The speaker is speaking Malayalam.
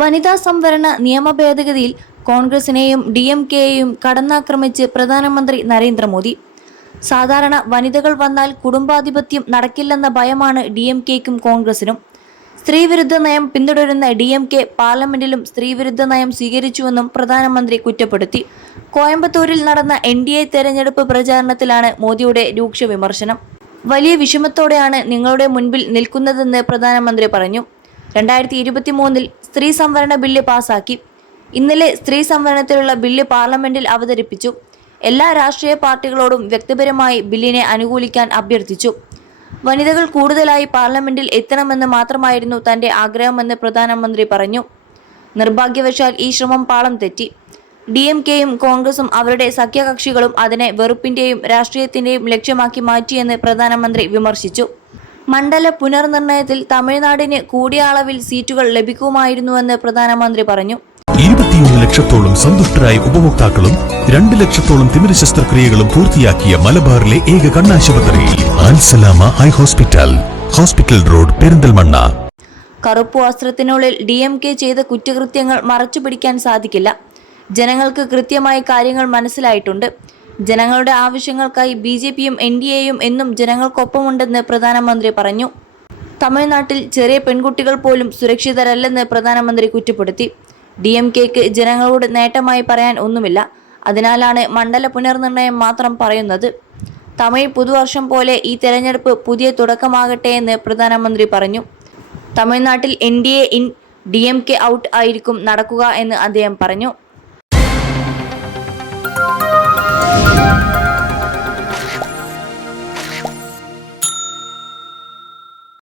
വനിതാ സംവരണ നിയമ ഭേദഗതിയിൽ കോൺഗ്രസിനെയും DMKയെയും കടന്നാക്രമിച്ച് പ്രധാനമന്ത്രി നരേന്ദ്രമോദി. സാധാരണ വനിതകൾ വന്നാൽ കുടുംബാധിപത്യം നടക്കില്ലെന്ന ഭയമാണ് DMKയ്ക്കും കോൺഗ്രസിനും. സ്ത്രീവിരുദ്ധ നയം പിന്തുടരുന്ന DMK പാർലമെന്റിലും സ്ത്രീവിരുദ്ധ നയം സ്വീകരിച്ചുവെന്നും പ്രധാനമന്ത്രി കുറ്റപ്പെടുത്തി. കോയമ്പത്തൂരിൽ നടന്ന NDA തെരഞ്ഞെടുപ്പ് പ്രചാരണത്തിലാണ് മോദിയുടെ രൂക്ഷ വിമർശനം. വലിയ വിഷമത്തോടെയാണ് നിങ്ങളുടെ മുൻപിൽ നിൽക്കുന്നതെന്ന് പ്രധാനമന്ത്രി പറഞ്ഞു. 2023 സ്ത്രീ സംവരണ ബില്ല് പാസാക്കി. ഇന്നലെ സ്ത്രീ സംവരണത്തിലുള്ള ബില്ല് പാർലമെന്റിൽ അവതരിപ്പിച്ചു. എല്ലാ രാഷ്ട്രീയ പാർട്ടികളോടും വ്യക്തിപരമായി ബില്ലിനെ അനുകൂലിക്കാൻ അഭ്യർത്ഥിച്ചു. വനിതകൾ കൂടുതലായി പാർലമെന്റിൽ എത്തണമെന്ന് മാത്രമായിരുന്നു തന്റെ ആഗ്രഹമെന്ന് പ്രധാനമന്ത്രി പറഞ്ഞു. നിർഭാഗ്യവശാൽ ഈ ശ്രമം പാളം തെറ്റി. DMKയും കോൺഗ്രസും അവരുടെ സഖ്യകക്ഷികളും അതിനെ വെറുപ്പിന്റെയും രാഷ്ട്രീയത്തിന്റെയും ലക്ഷ്യമാക്കി മാറ്റിയെന്ന് പ്രധാനമന്ത്രി വിമർശിച്ചു. മണ്ഡല പുനർനിർണയത്തിൽ തമിഴ്നാടിന് കൂടിയ അളവിൽ സീറ്റുകൾ ലഭിക്കുമായിരുന്നുവെന്ന് പ്രധാനമന്ത്രി പറഞ്ഞു. 21 ലക്ഷത്തോളം സന്തുഷ്ടരായ ഉപഭോക്താക്കളും 2 ലക്ഷത്തോളം തിമിര ശസ്ത്രക്രിയകളും പൂർത്തിയാക്കിയ മലബാറിലെ ഏക കണ്ണാശുപത്രി Al Salama high hospital, hospital road, Perinthalmanna. കറുപ്പ് വസ്ത്രത്തിനുള്ളിൽ DMK ചെയ്ത കുറ്റകൃത്യങ്ങൾ മറച്ചുപിടിക്കാൻ സാധിക്കില്ല. ജനങ്ങൾക്ക് കൃത്യമായി കാര്യങ്ങൾ മനസ്സിലായിട്ടുണ്ട്. ജനങ്ങളുടെ ആവശ്യങ്ങൾക്കായി BJPയും NDAയും എന്നും ജനങ്ങൾക്കൊപ്പമുണ്ടെന്ന് പ്രധാനമന്ത്രി പറഞ്ഞു. തമിഴ്നാട്ടിൽ ചെറിയ പെൺകുട്ടികൾ പോലും സുരക്ഷിതരല്ലെന്ന് പ്രധാനമന്ത്രി കുറ്റപ്പെടുത്തി. DMKക്ക് ജനങ്ങളോട് നേട്ടമായി പറയാൻ ഒന്നുമില്ല. അതിനാലാണ് മണ്ഡല പുനർനിർണയം മാത്രം പറയുന്നത്. തമിഴ് പുതുവർഷം പോലെ ഈ തെരഞ്ഞെടുപ്പ് പുതിയ തുടക്കമാകട്ടെ എന്ന് പ്രധാനമന്ത്രി പറഞ്ഞു. തമിഴ്നാട്ടിൽ NDA ഇൻ DMK ഔട്ട് ആയിരിക്കും നടക്കുക എന്ന് അദ്ദേഹം പറഞ്ഞു.